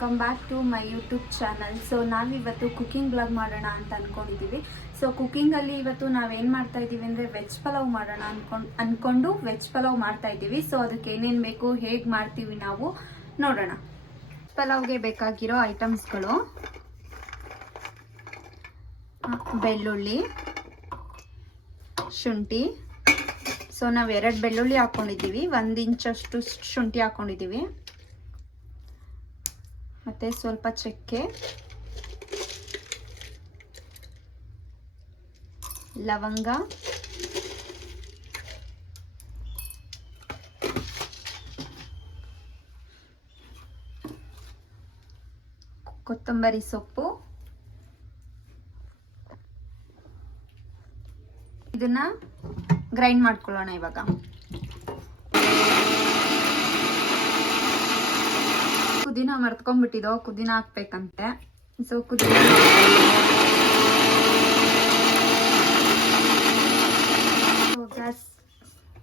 Welcome back to my YouTube channel so ನಾವಿವತ್ತು cooking vlog ಮಾಡೋಣ ಅಂತ ಅಂದ್ಕೊಂಡಿದ್ದೀವಿ ಸೊ ಕುಕಿಂಗಲ್ಲಿ ಇವತ್ತು ನಾವೇನು ಮಾಡ್ತಾ ಇದ್ದೀವಿ ಅಂದರೆ ವೆಜ್ ಪಲಾವ್ ಮಾಡೋಣ ಅನ್ಕೊಂಡು ಅಂದ್ಕೊಂಡು ವೆಜ್ ಪಲಾವ್ ಮಾಡ್ತಾ ಇದ್ದೀವಿ ಸೊ ಅದಕ್ಕೆ ಏನೇನು ಬೇಕು, ಹೇಗೆ ಮಾಡ್ತೀವಿ ನಾವು ನೋಡೋಣ. ಪಲಾವ್ಗೆ ಬೇಕಾಗಿರೋ ಐಟಮ್ಸ್ಗಳು ಬೆಳ್ಳುಳ್ಳಿ, ಶುಂಠಿ. ಸೊ ನಾವು ಎರಡು ಬೆಳ್ಳುಳ್ಳಿ ಹಾಕ್ಕೊಂಡಿದ್ದೀವಿ ಒಂದು ಇಂಚಷ್ಟು ಶುಂಠಿ ಹಾಕ್ಕೊಂಡಿದ್ದೀವಿ ಮತ್ತು ಸ್ವಲ್ಪ ಚಕ್ಕೆ ಲವಂಗ ಕೊತ್ತಂಬರಿ ಸೊಪ್ಪು ಇದನ್ನ ಗ್ರೈಂಡ್ ಮಾಡ್ಕೊಳ್ಳೋಣ ಇವಾಗ. ಕುದಿನ ಮರ್ತ್ಕೊಂಡ್ಬಿಟ್ಟಿದೋ ಕುದಿನ ಹಾಕ್ಬೇಕಂತೆ. ಸೊ ಕುದಿನ ಗ್ಯಾಸ್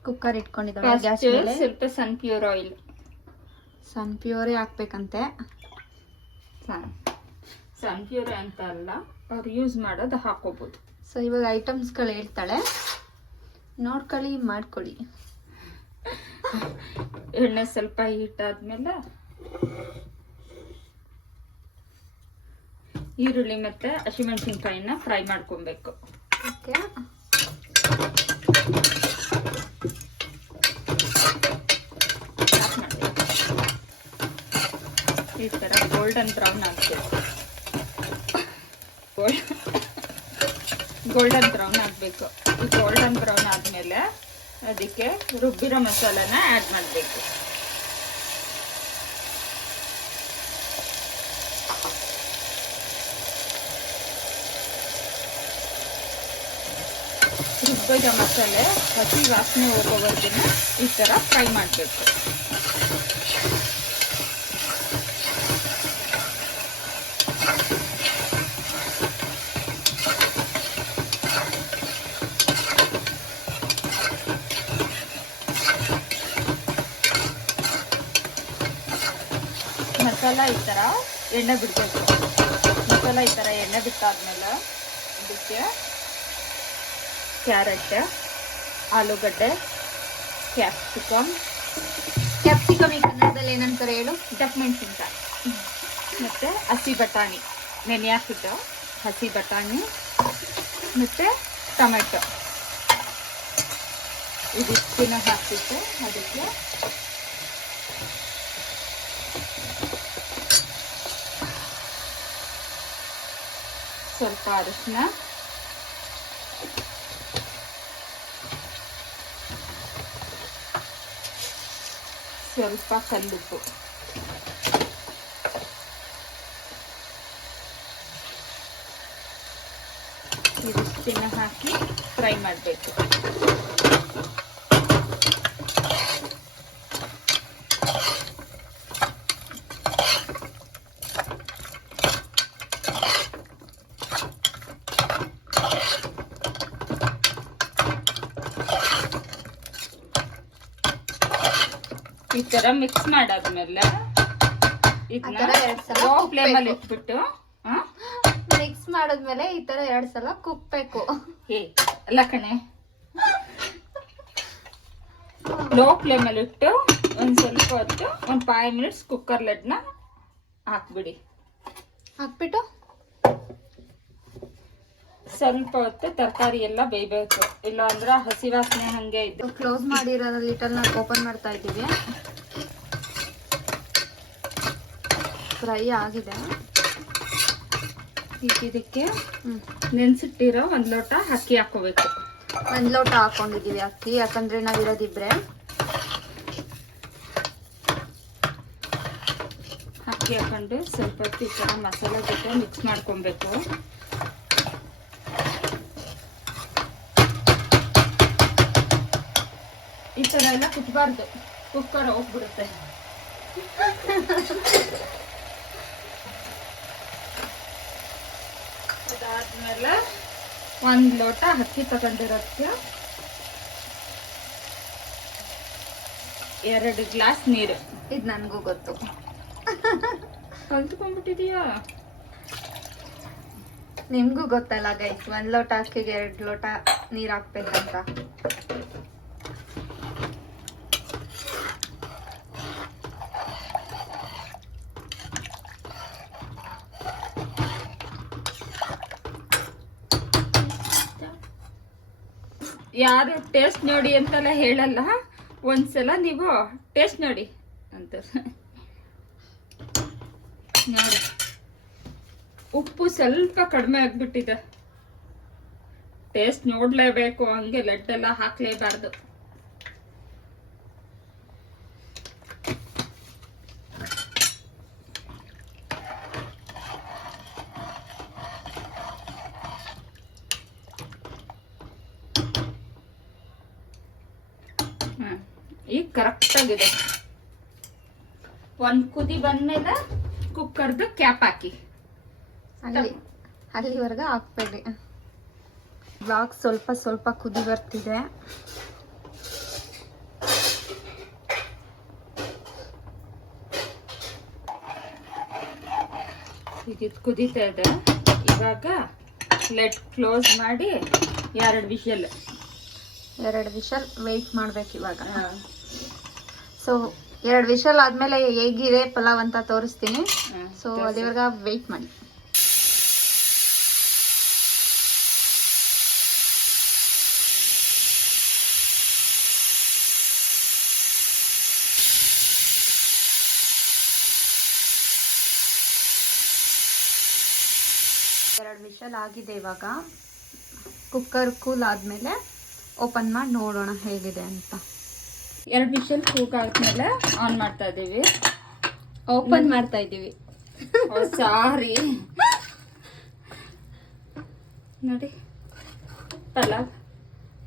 ಕುಕ್ಕರ್ ಇಟ್ಕೊಂಡಿದ್ದಾವೆ ಗ್ಯಾಸ್ ಮೇಲೆ. ಸ್ವಲ್ಪ ಸನ್ ಪ್ಯೂರ್ ಆಯಿಲ್ ಸನ್ ಪ್ಯೂರೇ ಹಾಕ್ಬೇಕಂತೆ ಸನ್ ಪ್ಯೂರ್ ಅಂತ ಅಲ್ಲ ಅವ್ರು ಯೂಸ್ ಮಾಡೋದು ಹಾಕೋಬಹುದು ಸೊ ಇವಾಗ ಐಟಮ್ಸ್ಗಳು ಹೇಳ್ತಾಳೆ. ನೋಡ್ಕೊಳ್ಳಿ ಮಾಡ್ಕೊಳ್ಳಿ. ಎಣ್ಣೆ ಸ್ವಲ್ಪ ಹೀಟ್ ಆದ್ಮೇಲೆ ಈರುಳ್ಳಿ ಮತ್ತೆ ಹಸಿಮೆಣಸಿನ್ಕಾಯಿನ ಫ್ರೈ ಮಾಡ್ಕೊಬೇಕು. ಓಕೆ. ಈ ತರ ಗೋಲ್ಡನ್ ಬ್ರೌನ್ ಆಗ್ಬೇಕು. ಗೋಲ್ಡನ್ ಬ್ರೌನ್ ಆಗಬೇಕು. ಈ ಗೋಲ್ಡನ್ ಬ್ರೌನ್ ಆದಮೇಲೆ ಅದಕ್ಕೆ ರುಬ್ಬಿರೋ ಮಸಾಲಾನ ಆ್ಯಡ್ ಮಾಡಬೇಕು. ರುಬ್ಬಿದ ಮಸಾಲೆ? ಹಸಿ ವಾಸನೆ ಹೋಗೋವರೆಗಿನ ಈ ಥರ ಫ್ರೈ ಮಾಡಬೇಕು. ಮಸಾಲ ಈ ಥರ ಎಣ್ಣೆ ಬಿಡಬೇಕು. ಮಸಾಲ ಈ ಥರ ಎಣ್ಣೆ ಬಿಟ್ಟಾದ್ಮೇಲೆ ಇದಕ್ಕೆ ಕ್ಯಾರೆಟ್ ಆಲೂಗಡ್ಡೆ ಕ್ಯಾಪ್ಸಿಕಮ್. ಕ್ಯಾಪ್ಸಿಕಮ್ ಈ ಕನ್ನಡದಲ್ಲಿ ಏನಂತಾರೆ ಹೇಳು? ದಪ್ಪ ಮೆಣಸಿನ್ಕಾಯಿ. ಮತ್ತು ಹಸಿ ಬಟಾಣಿ. ನೆನೆ ಹಾಕಿದ್ದು. ಹಸಿ ಬಟಾಣಿ. ಮತ್ತು ಟೊಮೆಟೊ. ಇದಿಷ್ಟಿನ ಹಾಕಿತ್ತು ಅದಕ್ಕೆ ಸ್ವಲ್ಪ ಅರಿಶಿನ ಸ್ವಲ್ಪ ಕಲ್ಲುಪ್ಪು ಇದಿಷ್ಟನ್ನ ಹಾಕಿ ಫ್ರೈ ಮಾಡಬೇಕು ಈ ತರ ಮಿಕ್ಸ್ ಮಾಡಾದ್ಮೇಲೆ ಈ ಥರ ಎರಡ್ ಸಲ ಲೋ ಫ್ಲೇಮಲ್ಲಿ ಕುಕ್ಬೇಕು. ಇಟ್ಬಿಟ್ಟು? ಮಿಕ್ಸ್ ಮಾಡಿದ್ಮೇಲೆ ಈ ತರ ಎರಡ್ ಸಲ ಕುಕ್ಬೇಕು ಹೇ ಅಲ್ಲ ಕಣೆ ಲೋ ಫ್ಲೇಮ್ ಅಲ್ಲಿ ಇಟ್ಟು ಒಂದ್ ಸ್ವಲ್ಪ ಹೊತ್ತು ಒಂದ್ ಫೈವ್ ಮಿನಿಟ್ಸ್ ಕುಕ್ಕರ್ ಲಡ್ನ ಹಾಕ್ಬಿಡಿ ಹಾಕ್ಬಿಟ್ಟು ಸ್ವಲ್ಪ ಹೊತ್ತು ತರಕಾರಿ ಎಲ್ಲ ಬೇಯಬೇಕು. ಇಲ್ಲ ಅಂದ್ರೆ ಹಸಿ ವಾಸನೆ ಹಂಗೆ ಇದ್ದು ಕ್ಲೋಸ್ ಮಾಡಿರೋ ಲಿಟಲ್ ಓಪನ್ ಮಾಡ್ತಾ ಇದ್ದೀವಿ. ಫ್ರೈ ಆಗಿದೆ. ಈಗ ಇದಕ್ಕೆ ನೆನೆಸಿಟ್ಟಿರೋ ಒಂದ್ ಲೋಟ ಅಕ್ಕಿ ಹಾಕೋಬೇಕು ಒಂದು ಲೋಟ ಹಾಕೊಂಡಿದ್ದೀವಿ ಅಕ್ಕಿ ಯಾಕಂದ್ರೆ ನಾವಿರೋದಿಬ್ರೆ. ಅಕ್ಕಿ ಹಾಕೊಂಡು ಸ್ವಲ್ಪ ಹೊತ್ತು ಈ ಥರ ಮಸಾಲೆ ಜೊತೆ ಮಿಕ್ಸ್ ಮಾಡ್ಕೊಬೇಕು. ಈ ಥರ ಎಲ್ಲ ಕುಟ್ಬಾರ್ದು ಕುಕ್ಕರ್ ಹೋಗ್ಬಿಡುತ್ತೆ. ಅದಾದ್ಮೇಲೆ ಒಂದು ಲೋಟ ಅಕ್ಕಿ ತಗೊಂಡಿರೋದಕ್ಕೆ ಎರಡು ಗ್ಲಾಸ್ ನೀರು. ಇದು ನನಗೂ ಗೊತ್ತು. ಕಲ್ತ್ಕೊಂಡ್ಬಿಟ್ಟಿದೀಯಾ? ನಿಮಗೂ ಗೊತ್ತಲ್ಲ ಗೈಸ್ ಒಂದ್ ಲೋಟ ಅಕ್ಕಿಗೆ ಎರಡು ಲೋಟ ನೀರ್ ಹಾಕ್ಬೇಕಂತ. ಯಾರು ಟೇಸ್ಟ್ ನೋಡಿ ಅಂತೆಲ್ಲ ಹೇಳಲ್ಲ. ಒಂದ್ಸಲ ನೀವು ಟೇಸ್ಟ್ ನೋಡಿ ಅಂತ. ನೋಡಿ. ಉಪ್ಪು ಸ್ವಲ್ಪ ಕಡಿಮೆ ಆಗ್ಬಿಟ್ಟಿದೆ. ಟೇಸ್ಟ್ ನೋಡಲೇಬೇಕು, ಹಂಗೆ ಲಡ್ಡೆಲ್ಲ ಹಾಕ್ಲೇಬಾರ್ದು. ಈಗ ಕರೆಕ್ಟ್ ಆಗಿದೆ. ಒಂದ್ ಕುದಿ ಬಂದ್ಮೇಲೆ ಕುಕ್ಕರ್ದು ಕ್ಯಾಪ್ ಹಾಕಿ. ಅಲ್ಲಿ ಅಲ್ಲಿವರೆಗ ಹಾಕ್ಬೇಡಿ. ಬ್ಲಾಗ್ ಸ್ವಲ್ಪ ಸ್ವಲ್ಪ ಕುದಿ ಬರ್ತಿದೆ. ಈಗ ಇದು ಕುದೀತಾ ಇದೆ. ಇವಾಗ ಲೆಟ್ ಕ್ಲೋಸ್ ಮಾಡಿ ಎರಡು ವಿಷಲ್. ಎರಡು ವಿಷಲ್ ವೆಯ್ಟ್ ಮಾಡ್ಬೇಕು ಇವಾಗ. ಸೊ ಎರಡು ವಿಷಲ್ ಆದ್ಮೇಲೆ ಹೇಗಿದೆ ಪಲಾವ್ ಅಂತ ತೋರಿಸ್ತೀನಿ. ಸೊ ಅಲ್ಲಿವರೆಗ ವೆಯ್ಟ್ ಮಾಡಿ. ಎರಡು ವಿಷಲ್ ಆಗಿದೆ ಇವಾಗ. ಕುಕ್ಕರ್ ಕೂಲ್ ಆದ್ಮೇಲೆ ಓಪನ್ ಮಾಡಿ ನೋಡೋಣ ಹೇಗಿದೆ ಅಂತ. ಎರಡು ವಿಷಲ್ ಕೂಕ್ ಆದ್ಮೇಲೆ ಆನ್ ಮಾಡ್ತಾ ಇದೀವಿ ಓಪನ್ ಮಾಡ್ತಾ ಇದ್ದೀವಿ. ಸಾರಿ ನೋಡಿ. ಪಲಾವ್.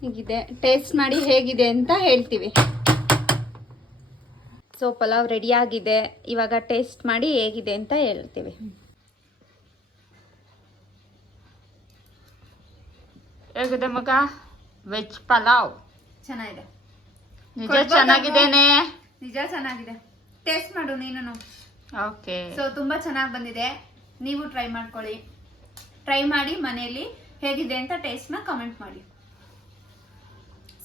ಹೀಗಿದೆ. ಟೇಸ್ಟ್ ಮಾಡಿ ಹೇಗಿದೆ ಅಂತ ಹೇಳ್ತೀವಿ. ಸೊ ಪಲಾವ್ ರೆಡಿ ಆಗಿದೆ. ಇವಾಗ ಟೇಸ್ಟ್ ಮಾಡಿ ಹೇಗಿದೆ ಅಂತ ಹೇಳ್ತೀವಿ. ಹೇಗಿದೆ ಮಗ? ವೆಜ್ ಪಲಾವ್. ಚೆನ್ನಾಗಿದೆ. ನಿಜ? ಚೆನ್ನಾಗಿದ್ದೇನೆ. ನಿಜ ಚೆನ್ನಾಗಿದೆ. ಟೇಸ್ಟ್ ಮಾಡು ನೀನು ಓಕೆ. ಸೊ ತುಂಬಾ ಚೆನ್ನಾಗಿ ಬಂದಿದೆ. ನೀವು ಟ್ರೈ ಮಾಡ್ಕೊಳ್ಳಿ. ಟ್ರೈ ಮಾಡಿ ಮನೆಯಲ್ಲಿ ಹೇಗಿದೆ ಅಂತ ಟೇಸ್ಟ್ನ ಕಮೆಂಟ್ ಮಾಡಿ.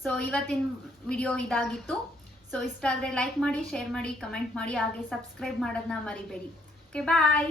ಸೊ ಇವತ್ತಿನ ವಿಡಿಯೋ ಇದಾಗಿತ್ತು. ಸೊ ಇಷ್ಟ ಆದ್ರೆ ಲೈಕ್ ಮಾಡಿ ಶೇರ್ ಮಾಡಿ ಕಮೆಂಟ್ ಮಾಡಿ ಹಾಗೆ ಸಬ್ಸ್ಕ್ರೈಬ್ ಮಾಡೋದನ್ನ ಮರಿಬೇಡಿ. Okay bye